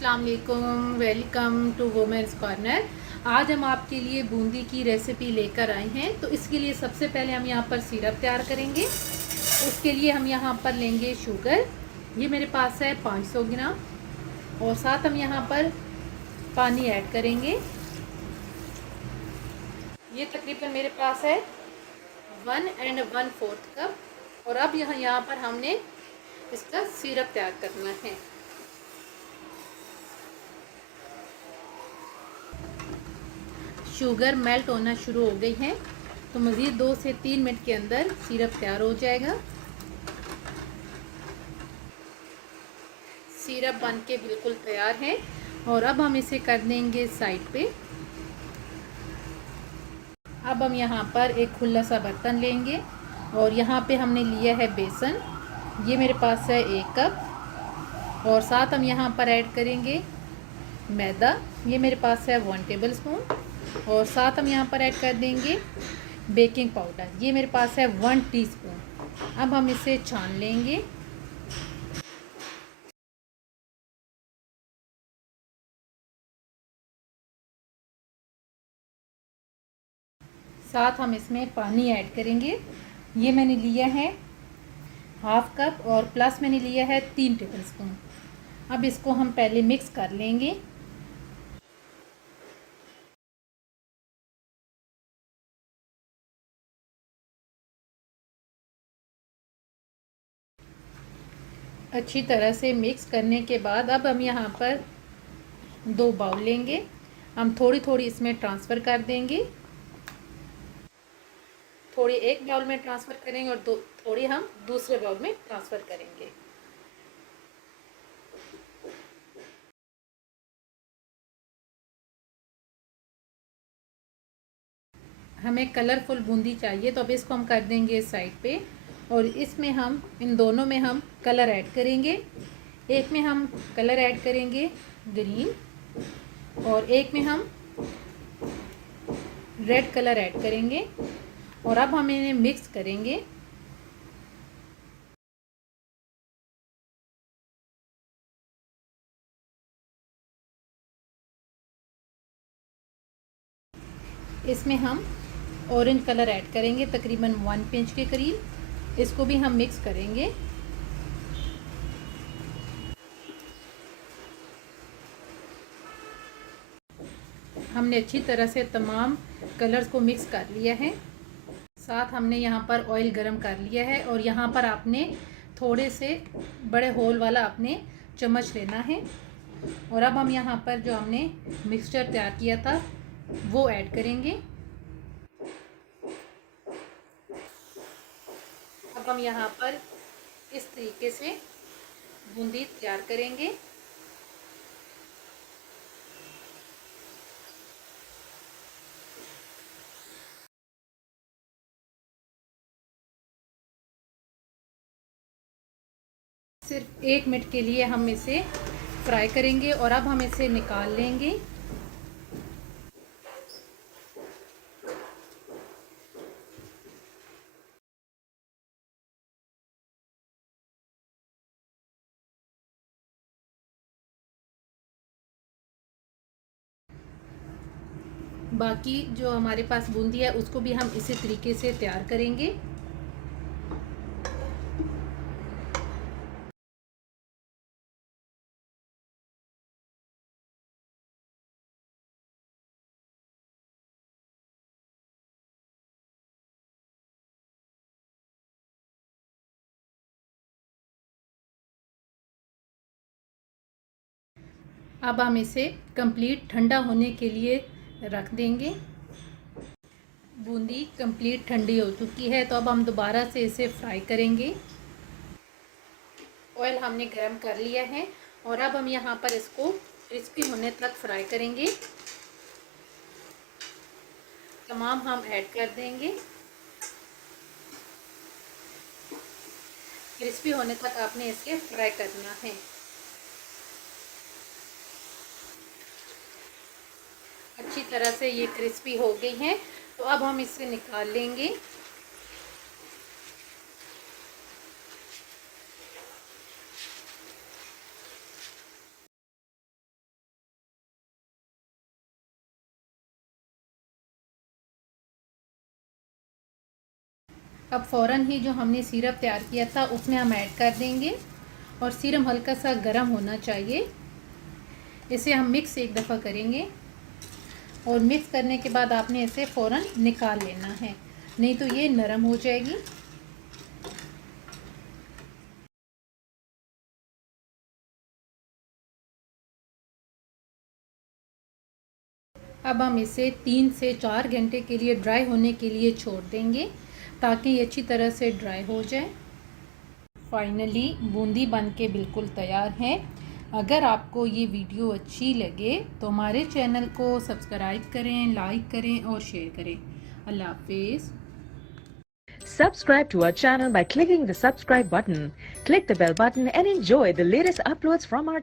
अस्सलाम वालेकुम, welcome to women's corner. आज हम आपके लिए बूंदी की रेसिपी लेकर आए हैं। तो इसके लिए सबसे पहले हम यहाँ पर सिरप तैयार करेंगे। उसके लिए हम यहाँ पर लेंगे शुगर, ये मेरे पास है 500 ग्राम, और साथ हम यहाँ पर पानी ऐड करेंगे। ये तकरीबन मेरे पास है 1 1/4 कप। और अब यहाँ पर हमने इसका सिरप तैयार करना है। शुगर मेल्ट होना शुरू हो गई है, तो मज़ीद 2 से 3 मिनट के अंदर सिरप तैयार हो जाएगा। सिरप बन के बिल्कुल तैयार है, और अब हम इसे कर देंगे साइड पे। अब हम यहाँ पर एक खुला सा बर्तन लेंगे, और यहाँ पे हमने लिया है बेसन, ये मेरे पास है 1 कप। और साथ हम यहाँ पर ऐड करेंगे मैदा, ये मेरे पास है 1 टेबल स्पून। और साथ हम यहाँ पर ऐड कर देंगे बेकिंग पाउडर, ये मेरे पास है 1 टीस्पून। अब हम इसे छान लेंगे। साथ हम इसमें पानी ऐड करेंगे, ये मैंने लिया है 1/2 कप, और प्लस मैंने लिया है 3 टेबल स्पून। अब इसको हम पहले मिक्स कर लेंगे। अच्छी तरह से मिक्स करने के बाद अब हम यहाँ पर 2 बाउल लेंगे, हम थोड़ी थोड़ी इसमें ट्रांसफ़र कर देंगे। थोड़ी एक बाउल में ट्रांसफ़र करेंगे, और थोड़ी हम दूसरे बाउल में ट्रांसफ़र करेंगे। हमें कलरफुल बूंदी चाहिए, तो अब इसको हम कर देंगे साइड पे। और इसमें हम इन दोनों में हम कलर ऐड करेंगे। एक में हम कलर ऐड करेंगे ग्रीन, और एक में हम रेड कलर ऐड करेंगे। और अब हम इन्हें मिक्स करेंगे। इसमें हम ऑरेंज कलर ऐड करेंगे, तकरीबन 1 पिंच के करीब। इसको भी हम मिक्स करेंगे। हमने अच्छी तरह से तमाम कलर्स को मिक्स कर लिया है। साथ हमने यहाँ पर ऑयल गरम कर लिया है, और यहाँ पर आपने थोड़े से बड़े होल वाला आपने चम्मच लेना है। और अब हम यहाँ पर जो हमने मिक्सचर तैयार किया था वो ऐड करेंगे। अब हम यहाँ पर इस तरीके से बूंदी तैयार करेंगे। सिर्फ 1 मिनट के लिए हम इसे फ्राई करेंगे, और अब हम इसे निकाल लेंगे। बाकी जो हमारे पास बूंदी है उसको भी हम इसी तरीके से तैयार करेंगे। अब हम इसे कंप्लीट ठंडा होने के लिए रख देंगे। बूंदी कंप्लीट ठंडी हो चुकी है, तो अब हम दोबारा से इसे फ्राई करेंगे। ऑयल हमने गरम कर लिया है, और अब हम यहाँ पर इसको क्रिस्पी होने तक फ्राई करेंगे। तमाम हम ऐड कर देंगे। क्रिस्पी होने तक आपने इसे फ्राई करना है। अच्छी तरह से ये क्रिस्पी हो गई हैं, तो अब हम इसे निकाल लेंगे। अब फ़ौरन ही जो हमने सिरप तैयार किया था उसमें हम ऐड कर देंगे और सिरप हल्का सा गर्म होना चाहिए। इसे हम मिक्स एक दफ़ा करेंगे और मिक्स करने के बाद आपने इसे फ़ौरन निकाल लेना है, नहीं तो ये नरम हो जाएगी। अब हम इसे 3 से 4 घंटे के लिए ड्राई होने के लिए छोड़ देंगे ताकि ये अच्छी तरह से ड्राई हो जाए। फाइनली बूंदी बन के बिल्कुल तैयार है। अगर आपको ये वीडियो अच्छी लगे तो हमारे चैनल को सब्सक्राइब करें, लाइक करें और शेयर करें। अल्लाह हाफिज़। Subscribe to our channel by clicking the subscribe button. Click the bell button and enjoy the latest uploads from our